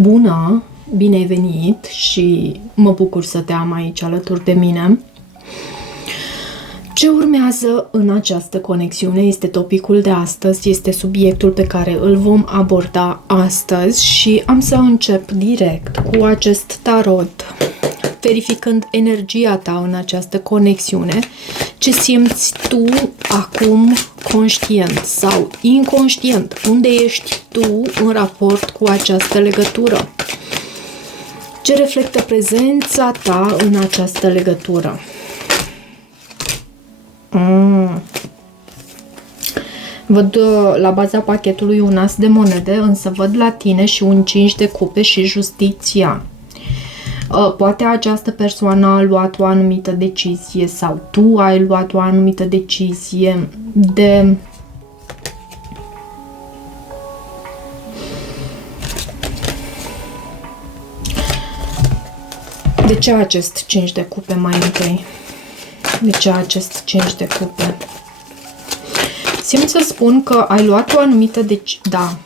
Bună, bine ai venit și mă bucur să te am aici alături de mine. Ce urmează în această conexiune este topicul de astăzi, este subiectul pe care îl vom aborda astăzi și am să încep direct cu acest tarot, verificând energia ta în această conexiune, ce simți tu acum conștient sau inconștient, unde ești tu în raport cu această legătură, ce reflectă prezența ta în această legătură. Văd la baza pachetului un as de monede, însă văd la tine și un 5 de cupe și justiția. Poate această persoană a luat o anumită decizie sau tu ai luat o anumită decizie de ce acest 5 de cupe mai întâi? De ce acest 5 de cupe? Simt să spun că ai luat o anumită da.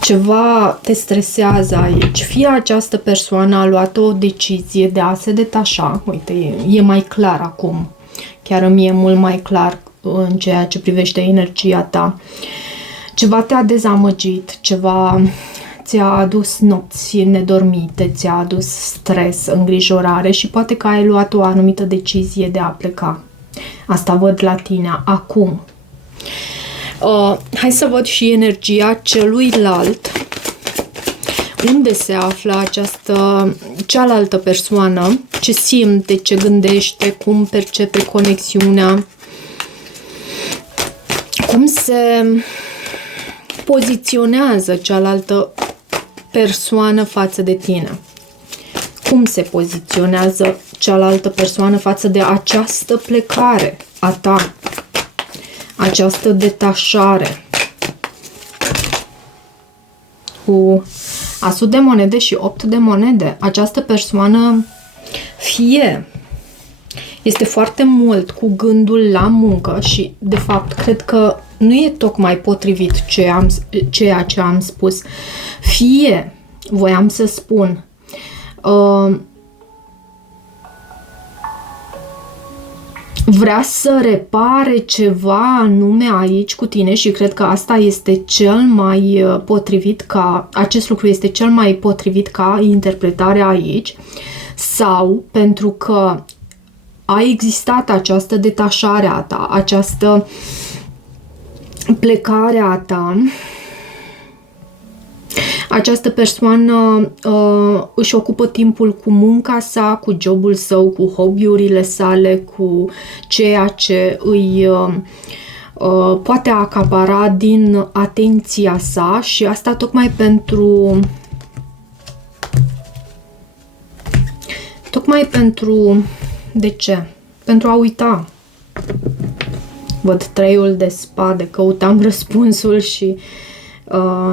Ceva te stresează aici. Fie această persoană a luat o decizie de a se detașa. Uite, e mai clar acum. Chiar îmi e mult mai clar în ceea ce privește energia ta. Ceva te-a dezamăgit, ceva ți-a adus nopți nedormite, ți-a adus stres, îngrijorare și poate că ai luat o anumită decizie de a pleca. Asta văd la tine acum. Hai să văd și energia celuilalt. Unde se află această cealaltă persoană? Ce simte, ce gândește, cum percepe conexiunea? Cum se poziționează cealaltă persoană față de tine? Cum se poziționează cealaltă persoană față de această plecare a ta? Această detașare. Cu asul de monede și 8 de monede. Această persoană fie este foarte mult cu gândul la muncă și, de fapt, cred că nu e tocmai potrivit ceea ce am spus. Fie, voiam să spun, vrea să repare ceva anume aici cu tine și cred că asta este cel mai potrivit acest lucru este cel mai potrivit ca interpretare aici, sau pentru că a existat această detașare a ta, această plecare a ta. Această persoană își ocupă timpul cu munca sa, cu jobul său, cu hobby-urile sale, cu ceea ce îi poate acapara din atenția sa și asta tocmai de ce? Pentru a uita. Văd 3-ul de spade, căutam răspunsul și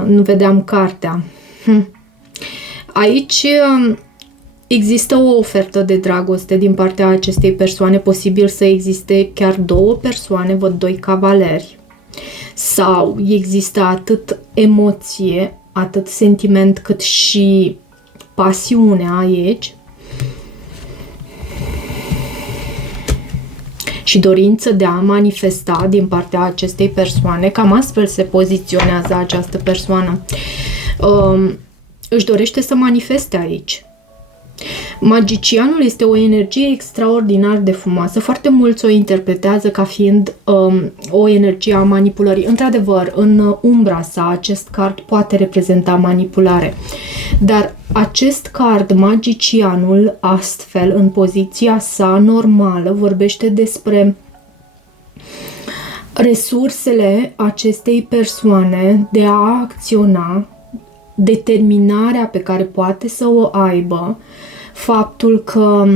nu vedeam cartea. Aici există o ofertă de dragoste din partea acestei persoane, posibil să existe chiar 2 persoane, văd 2 cavaleri, sau există atât emoție, atât sentiment, cât și pasiune aici. Și dorință de a manifesta din partea acestei persoane. Cam astfel se poziționează această persoană. Își dorește să manifeste aici. Magicianul este o energie extraordinar de frumoasă. Foarte mulți o interpretează ca fiind o energie a manipulării. Într-adevăr, în umbra sa, acest card poate reprezenta manipulare. Dar acest card, magicianul, astfel, în poziția sa normală, vorbește despre resursele acestei persoane de a acționa, determinarea pe care poate să o aibă, faptul că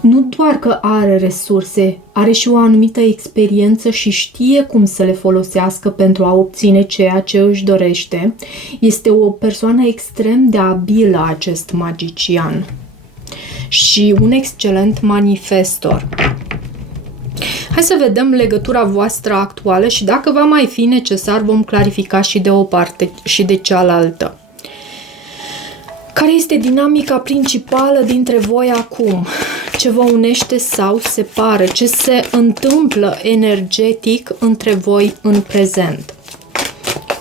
nu doar că are resurse, are și o anumită experiență și știe cum să le folosească pentru a obține ceea ce își dorește. Este o persoană extrem de abilă, acest magician, și un excelent manifestor. Hai să vedem legătura voastră actuală și dacă va mai fi necesar, vom clarifica și de o parte și de cealaltă. Care este dinamica principală dintre voi acum? Ce vă unește sau separă? Ce se întâmplă energetic între voi în prezent?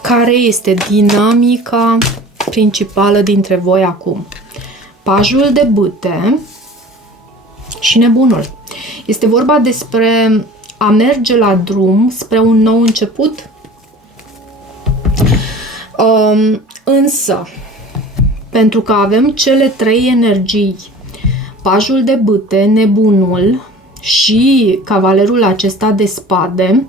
Care este dinamica principală dintre voi acum? Pajul de bâte și nebunul. Este vorba despre a merge la drum spre un nou început. Însă, pentru că avem cele trei energii, pajul de bâte, nebunul și cavalerul acesta de spade,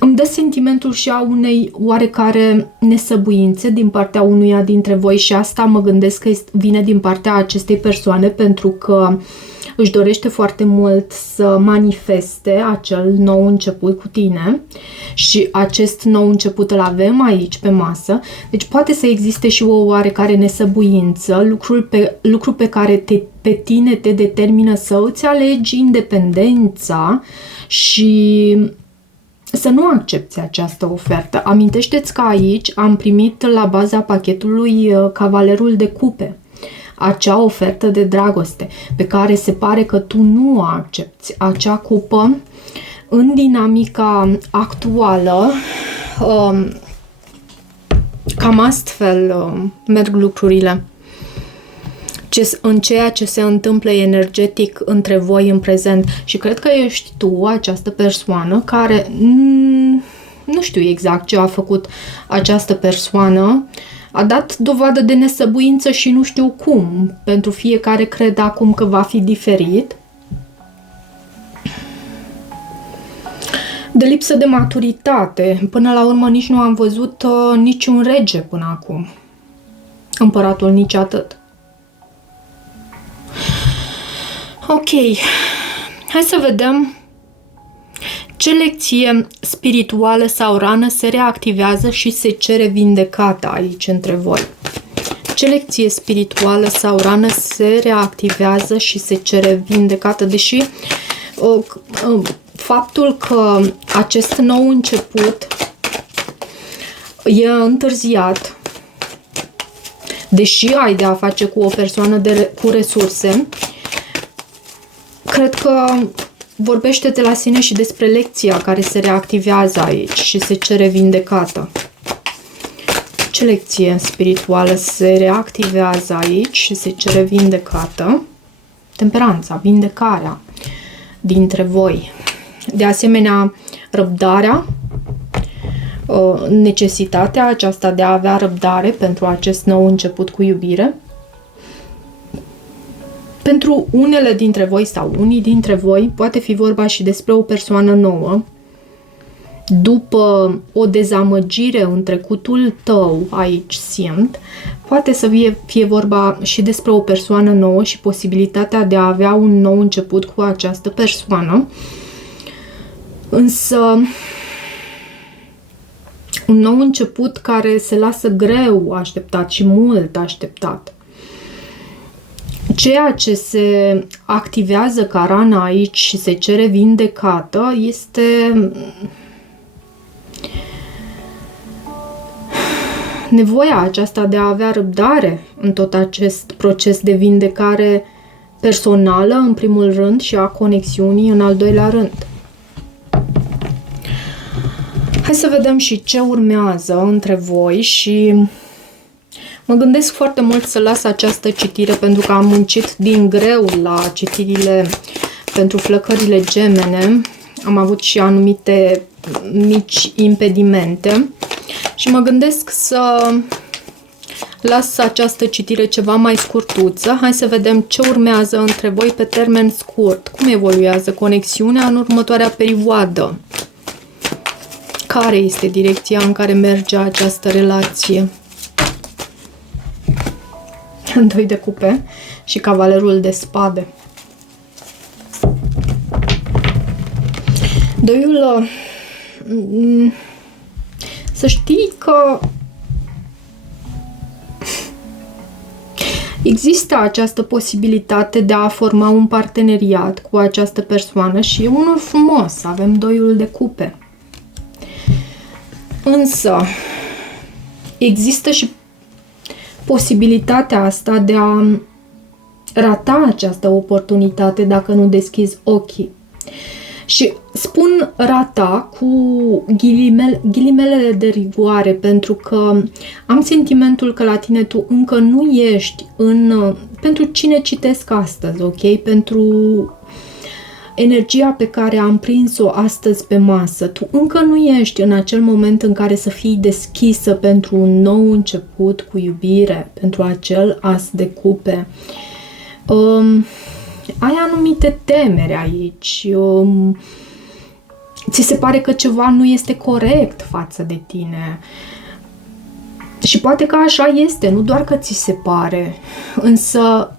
îmi dă sentimentul și a unei oarecare nesăbuințe din partea unuia dintre voi și asta mă gândesc că vine din partea acestei persoane pentru că își dorește foarte mult să manifeste acel nou început cu tine și acest nou început îl avem aici pe masă, deci poate să existe și o oarecare nesăbuință, lucru pe care pe tine te determină să îți alegi independența și să nu accepți această ofertă. Amintește-ți că aici am primit la baza pachetului cavalerul de cupe, acea ofertă de dragoste pe care se pare că tu nu o accepți. Acea cupă, în dinamica actuală, cam astfel merg lucrurile. În ceea ce se întâmplă energetic între voi în prezent. Și cred că ești tu, această persoană, care nu știu exact ce a făcut această persoană, a dat dovadă de nesăbuință și nu știu cum. Pentru fiecare cred acum că va fi diferit. De lipsă de maturitate. Până la urmă nici nu am văzut niciun rege până acum. Împăratul nici atât. Ok, hai să vedem ce lecție spirituală sau rană se reactivează și se cere vindecată aici între voi. Ce lecție spirituală sau rană se reactivează și se cere vindecată, deși faptul că acest nou început e întârziat, deși ai de a face cu o persoană cu resurse, cred că vorbește de la sine și despre lecția care se reactivează aici și se cere vindecată. Ce lecție spirituală se reactivează aici și se cere vindecată? Temperanța, vindecarea dintre voi. De asemenea, răbdarea, necesitatea aceasta de a avea răbdare pentru acest nou început cu iubire. Pentru unele dintre voi sau unii dintre voi poate fi vorba și despre o persoană nouă. După o dezamăgire în trecutul tău, aici simt, poate să fie vorba și despre o persoană nouă și posibilitatea de a avea un nou început cu această persoană. Însă, un nou început care se lasă greu așteptat și mult așteptat. Ceea ce se activează ca rană aici și se cere vindecată este nevoia aceasta de a avea răbdare în tot acest proces de vindecare personală, în primul rând, și a conexiunii în al doilea rând. Hai să vedem și ce urmează între voi și mă gândesc foarte mult să las această citire pentru că am muncit din greu la citirile pentru flăcările gemene. Am avut și anumite mici impedimente și mă gândesc să las această citire ceva mai scurtuță. Hai să vedem ce urmează între voi pe termen scurt. Cum evoluează conexiunea în următoarea perioadă? Care este direcția în care merge această relație? Doi de cupe și cavalerul de spade. Doiul, să știi că Există această posibilitate de a forma un parteneriat cu această persoană și e unul frumos. Avem doiul de cupe. Însă, există și posibilitatea asta de a rata această oportunitate dacă nu deschizi ochii. Și spun rata cu ghilimelele de rigoare, pentru că am sentimentul că la tine tu încă nu ești pentru cine citesc astăzi, ok? Pentru energia pe care am prins-o astăzi pe masă. Tu încă nu ești în acel moment în care să fii deschisă pentru un nou început cu iubire, pentru acel as de cupe. Ai anumite temeri aici. Ți se pare că ceva nu este corect față de tine. Și poate că așa este, nu doar că ți se pare. Însă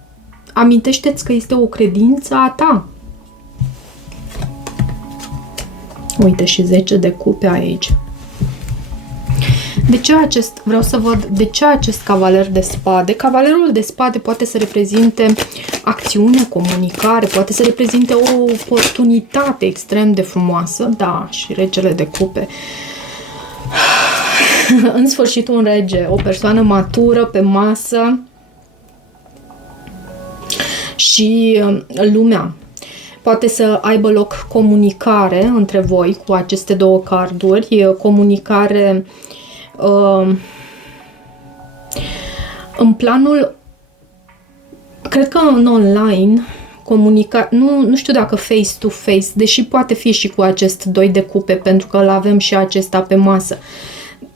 amintește-ți că este o credință a ta. Uite, și 10 de cupe aici. Vreau să văd de ce acest cavaler de spade. Cavalerul de spade poate să reprezinte acțiune, comunicare, poate să reprezinte o oportunitate extrem de frumoasă. Da, și regele de cupe. În sfârșit un rege, o persoană matură pe masă și lumea. Poate să aibă loc comunicare între voi cu aceste două carduri, comunicare în planul, cred că în online, nu știu dacă face-to-face, deși poate fi și cu acest 2 de cupe, pentru că îl avem și acesta pe masă.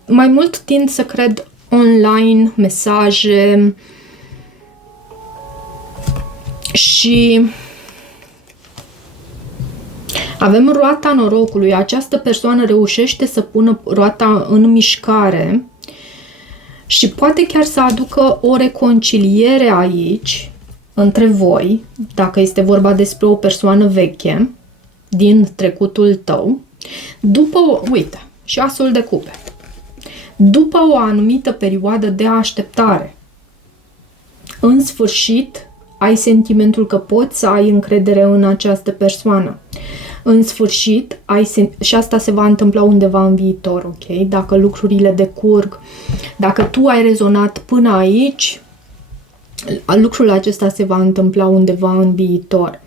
Mai mult tind să cred online, mesaje și avem roata norocului. Această persoană reușește să pună roata în mișcare și poate chiar să aducă o reconciliere aici între voi, dacă este vorba despre o persoană veche din trecutul tău, uite, și asul de cupe. După o anumită perioadă de așteptare, în sfârșit, ai sentimentul că poți să ai încredere în această persoană. În sfârșit, și asta se va întâmpla undeva în viitor, ok? Dacă lucrurile decurg, dacă tu ai rezonat până aici, lucrul acesta se va întâmpla undeva în viitor.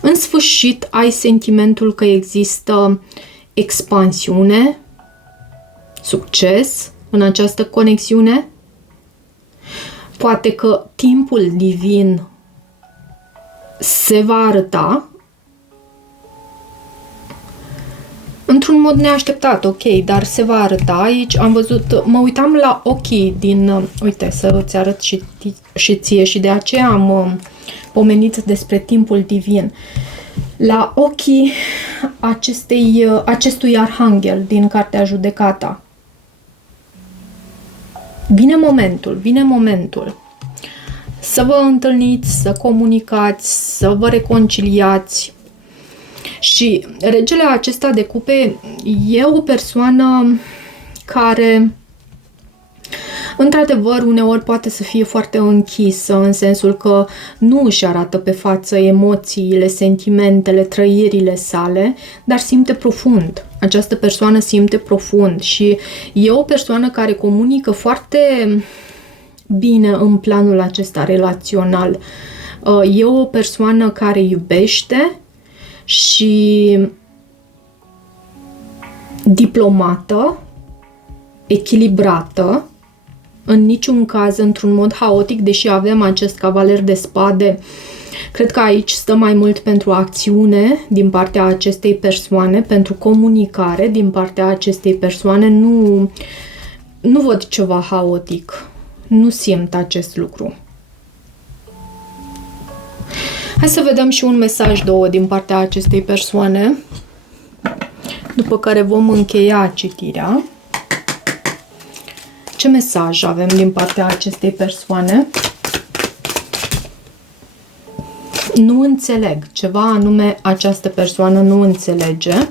În sfârșit, ai sentimentul că există expansiune, succes în această conexiune. Poate că timpul divin se va arăta într-un mod neașteptat, ok, dar se va arăta aici. Am văzut, mă uitam la ochii uite, să îți arăt și ție, și de aceea am pomenit despre timpul divin. La ochii acestui arhanghel din Cartea Judecata. Vine momentul să vă întâlniți, să comunicați, să vă reconciliați. Și regele acesta de cupe e o persoană care, într-adevăr, uneori poate să fie foarte închisă, în sensul că nu își arată pe față emoțiile, sentimentele, trăirile sale, dar simte profund. Această persoană simte profund și e o persoană care comunică foarte bine în planul acesta relațional. E o persoană care iubește și diplomată, echilibrată, în niciun caz într-un mod haotic, deși avem acest cavaler de spade. Cred că aici stă mai mult pentru acțiune din partea acestei persoane, pentru comunicare din partea acestei persoane. Nu văd ceva haotic. Nu simt acest lucru. Hai să vedem și un mesaj, 2 din partea acestei persoane, după care vom încheia citirea. Ce mesaj avem din partea acestei persoane? Nu înțeleg. Ceva anume această persoană nu înțelege.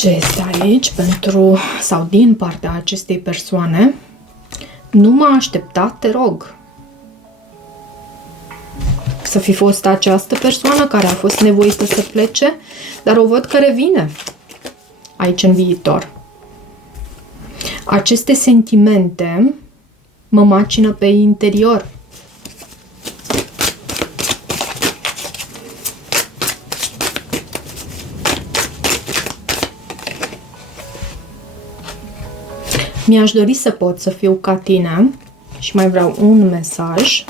Ce este aici pentru sau din partea acestei persoane? Nu m-a așteptat, te rog. Să fi fost această persoană care a fost nevoită să plece, dar o văd că revine aici în viitor. Aceste sentimente mă macină pe interior. Mi-aș dori să pot să fiu ca tine și mai vreau un mesaj.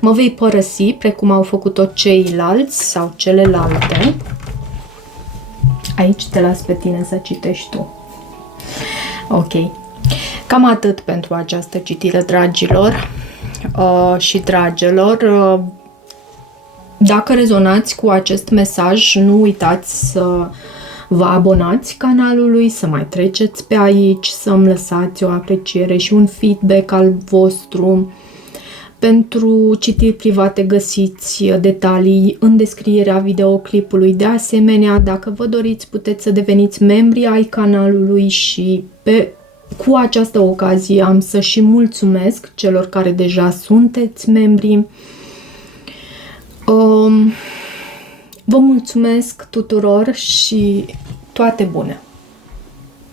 Mă vei părăsi precum au făcut-o ceilalți sau celelalte. Aici te las pe tine să citești tu. Ok. Cam atât pentru această citire, dragilor și dragelor. Dacă rezonați cu acest mesaj, nu uitați să vă abonați canalului, să mai treceți pe aici, să-mi lăsați o apreciere și un feedback al vostru. Pentru citiri private găsiți detalii în descrierea videoclipului. De asemenea, dacă vă doriți, puteți să deveniți membri ai canalului și cu această ocazie am să și mulțumesc celor care deja sunteți membri. Vă mulțumesc tuturor și toate bune!